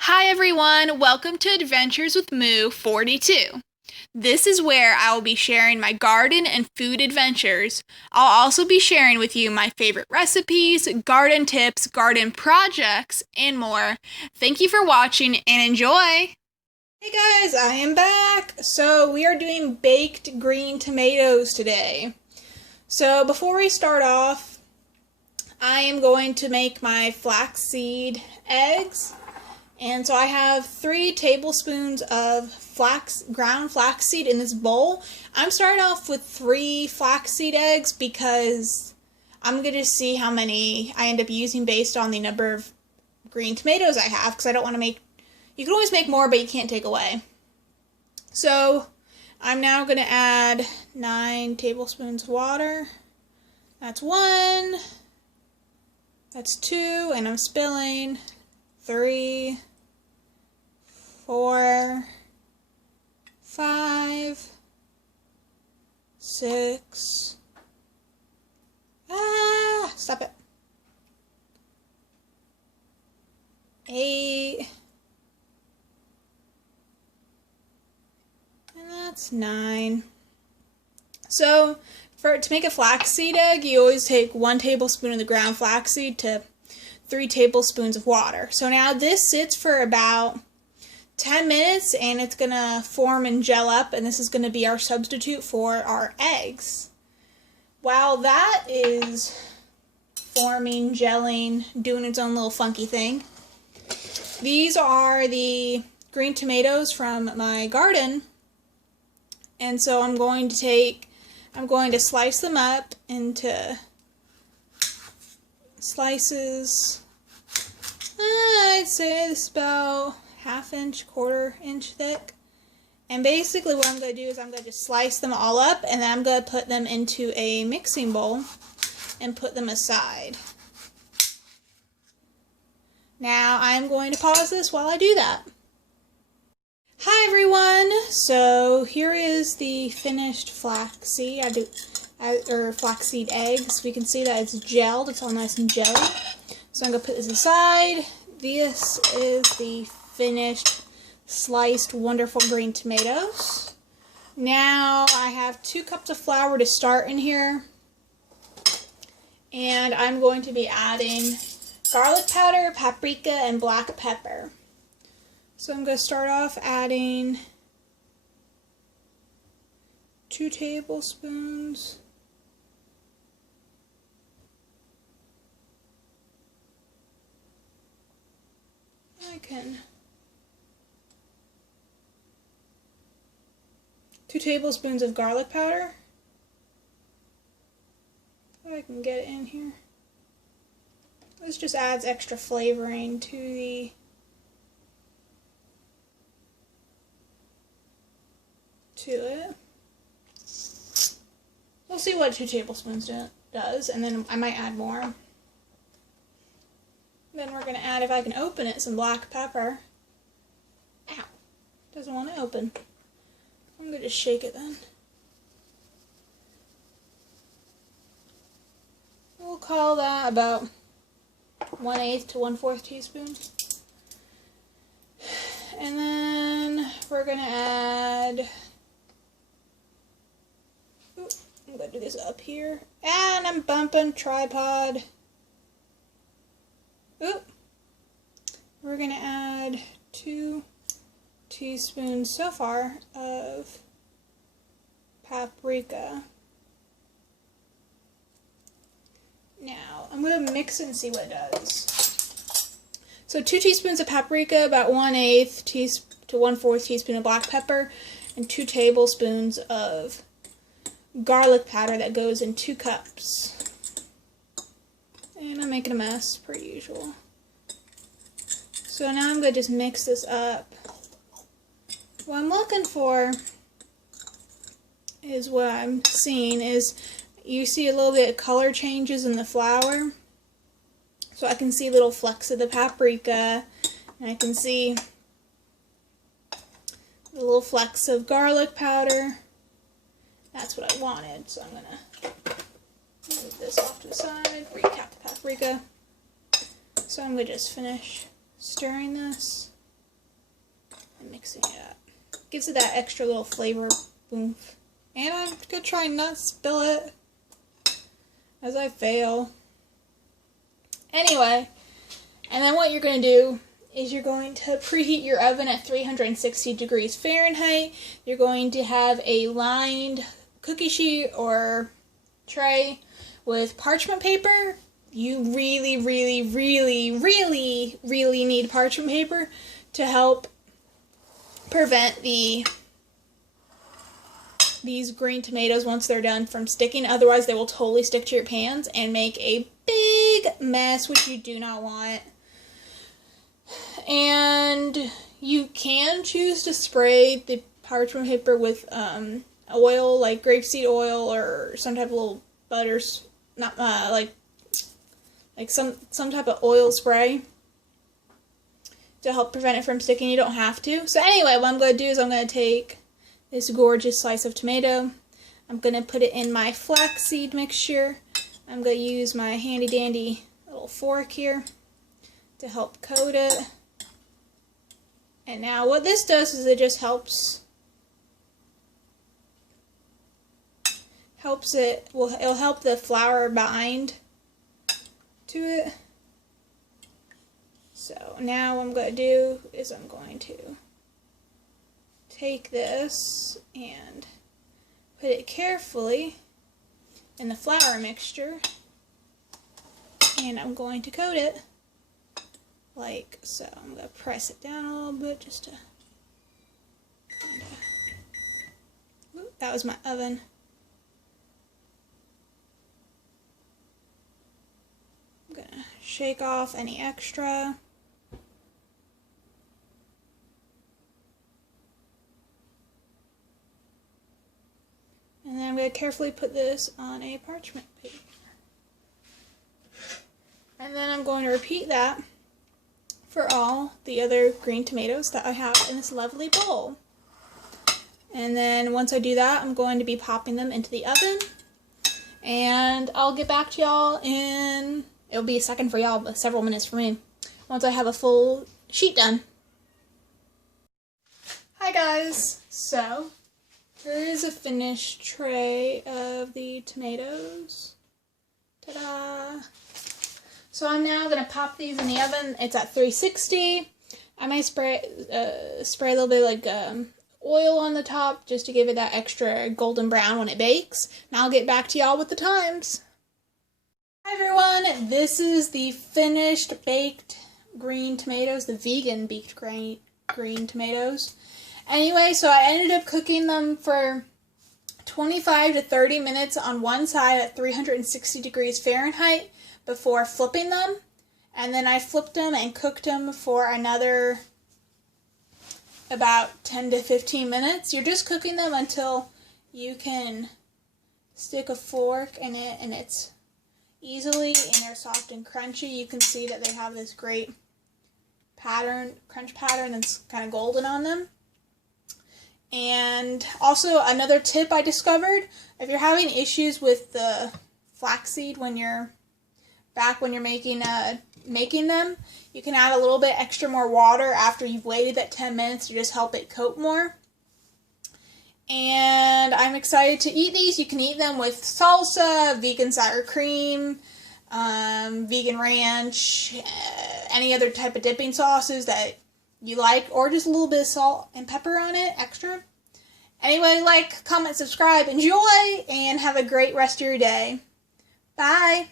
Hi everyone, welcome to Adventures with Moo 42. This is where I will be sharing my garden and food adventures. I'll also be sharing with you my favorite recipes, garden tips, garden projects, and more. Thank you for watching and enjoy! Hey guys, I am back! So we are doing baked green tomatoes today. So before we start off, I am going to make my flaxseed eggs. And so I have 3 tablespoons of ground flaxseed in this bowl. I'm starting off with 3 flaxseed eggs because I'm going to see how many I end up using based on the number of green tomatoes I have, because I don't want to make, you can always make more, but you can't take away. So I'm now going to add 9 tablespoons of water. That's 1, that's 2, and I'm spilling 3, 4, 5, 6, stop it, 8, and that's 9. So to make a flaxseed egg, you always take 1 tablespoon of the ground flaxseed to 3 tablespoons of water. So now this sits for about 10 minutes and it's going to form and gel up, and this is going to be our substitute for our eggs. While that is forming, gelling, doing its own little funky thing, these are the green tomatoes from my garden, and so I'm going to slice them up into slices. I'd say this is about 1/2 inch, 1/4 inch thick. And basically what I'm going to do is I'm going to just slice them all up, and then I'm going to put them into a mixing bowl and put them aside. Now I'm going to pause this while I do that. Hi everyone! So here is the finished flaxseed. Flaxseed eggs. We can see that it's gelled. It's all nice and jelly. So I'm going to put this aside. This is the finished sliced wonderful green tomatoes. Now I have 2 cups of flour to start in here. And I'm going to be adding garlic powder, paprika, and black pepper. So I'm going to start off adding 2 tablespoons. I can 2 tablespoons of garlic powder. If I can get it in here. This just adds extra flavoring to it. We'll see what 2 tablespoons does, and then I might add more. Then we're going to add, if I can open it, some black pepper. Ow. Doesn't want to open. I'm going to just shake it then. We'll call that about 1/8 to 1/4 teaspoon. And then we're going to add, I'm going to do this up here. And I'm bumping tripod. Oop. We're going to add 2 teaspoons so far of paprika. Now, I'm going to mix it and see what it does. So 2 teaspoons of paprika, about 1/8 to 1/4 teaspoon of black pepper, and 2 tablespoons of garlic powder that goes in 2 cups. And I'm making a mess, per usual. So now I'm going to just mix this up. What I'm looking for is, what I'm seeing is, you see a little bit of color changes in the flour. So I can see little flecks of the paprika, and I can see the little flecks of garlic powder. That's what I wanted, so I'm going to move this off to the side, recap the paprika. So I'm going to just finish stirring this. mixing it up. Gives it that extra little flavor oomph. And I'm going to try and not spill it as I fail. Anyway, and then what you're going to do is you're going to preheat your oven at 360 degrees Fahrenheit. You're going to have a lined cookie sheet or tray with parchment paper. You really, really, really, really, really need parchment paper to help prevent these green tomatoes once they're done from sticking. Otherwise, they will totally stick to your pans and make a big mess, which you do not want. And you can choose to spray the parchment paper with oil, like grapeseed oil or some type of little butters, not like some type of oil spray to help prevent it from sticking. You don't have to. So anyway, what I'm going to do is I'm going to take this gorgeous slice of tomato. I'm going to put it in my flaxseed mixture. I'm going to use my handy dandy little fork here to help coat it. And now what this does is it just helps it'll help the flour bind to it. So now what I'm going to do is I'm going to take this and put it carefully in the flour mixture, and I'm going to coat it like so. I'm going to press it down a little bit just to kind of, that was my oven. I'm going to shake off any extra. And then I'm going to carefully put this on a parchment paper. And then I'm going to repeat that for all the other green tomatoes that I have in this lovely bowl. And then once I do that, I'm going to be popping them into the oven. And I'll get back to y'all in, it'll be a second for y'all, but several minutes for me, once I have a full sheet done. Hi guys, so here is a finished tray of the tomatoes. Ta-da! So I'm now going to pop these in the oven. It's at 360. I might spray a little bit like oil on the top just to give it that extra golden brown when it bakes. Now I'll get back to y'all with the times. Hi everyone, this is the finished baked green tomatoes, the vegan baked green tomatoes. Anyway, so I ended up cooking them for 25 to 30 minutes on one side at 360 degrees Fahrenheit before flipping them. And then I flipped them and cooked them for another about 10 to 15 minutes. You're just cooking them until you can stick a fork in it and it's easily, and they're soft and crunchy. You can see that they have this great pattern, crunch pattern that's kind of golden on them. And also another tip I discovered, if you're having issues with the flaxseed when you're making them, you can add a little bit extra more water after you've waited that 10 minutes to just help it coat more. And I'm excited to eat these. You can eat them with salsa, vegan sour cream, vegan ranch, any other type of dipping sauces that you like, or just a little bit of salt and pepper on it, extra. Anyway, like, comment, subscribe, enjoy, and have a great rest of your day. Bye!